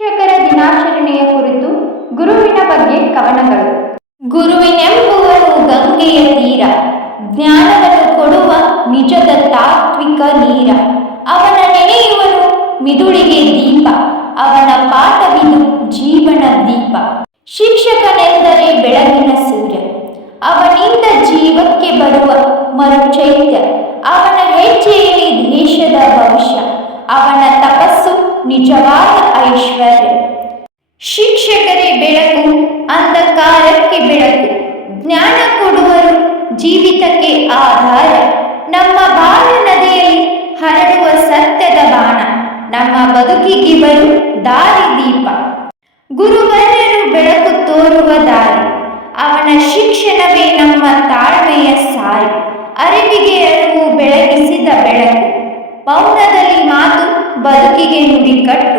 ಶಿಕ್ಷಕರ ದಿನಾಚರಣೆಯ ಕುರಿತು ಗುರುವಿನ ಬಗ್ಗೆ ಕವನಗಳು. ಗುರುವಿನೆಂಬುವನು ಗಂಗೆಯ ತೀರ, ಜ್ಞಾನವನ್ನು ಕೊಡುವ ನಿಜದ ತಾತ್ವಿಕ ನೀರ. ಅವನ ನೆನೆಯುವನು ಮಿದುಳಿಗೆ ದೀಪ, ಅವನ ಪಾಠವಿದು ಜೀವನ ದೀಪ. ಶಿಕ್ಷಕನೆಂದರೆ ಬೆಳಗಿನ ಸೂರ್ಯ, ಅವನಿಂದ ಜೀವಕ್ಕೆ ಬರುವ ಮರುಚೈತ್ಯ. ಅವನ ಹೆಜ್ಜೆಯಲ್ಲಿ ದೇಶದ ಭವಿಷ್ಯ, ಅವನ ತಪಸ್ಸು ನಿಜವಾದ ಐಶ್ವರ್ಯ. ಶಿಕ್ಷಕರೇ ಬೆಳಕು, ಅಂಧಕಾರಕ್ಕೆ ಬೆಳಕು, ಜ್ಞಾನ ಕೊಡುವರು ಜೀವಿತಕ್ಕೆ ಆಧಾರ. ನಮ್ಮ ಬಾಲ ನದಿಯಲ್ಲಿ ಹರಡುವ ಸತ್ಯದ ಬಾಣ, ನಮ್ಮ ಬದುಕಿಗಿವರು ದಾರಿದೀಪ. ಗುರುವರ್ಯರು ಬೆಳಕು ತೋರುವ ದಾರಿ, ಅವನ ಶಿಕ್ಷಣವೇ ನಮ್ಮ ತಾಳ್ಮೆಯ ಸಾರಿ. ಅರಿವಿಗೆ ಅರಿವು ಬೆಳಗಿಸಿದ ಬೆಳಕು, ಮೌನದಲ್ಲಿ ಮಾತು ಬದುಕಿಗೆ ನುಡಿಕಟ್ಟು.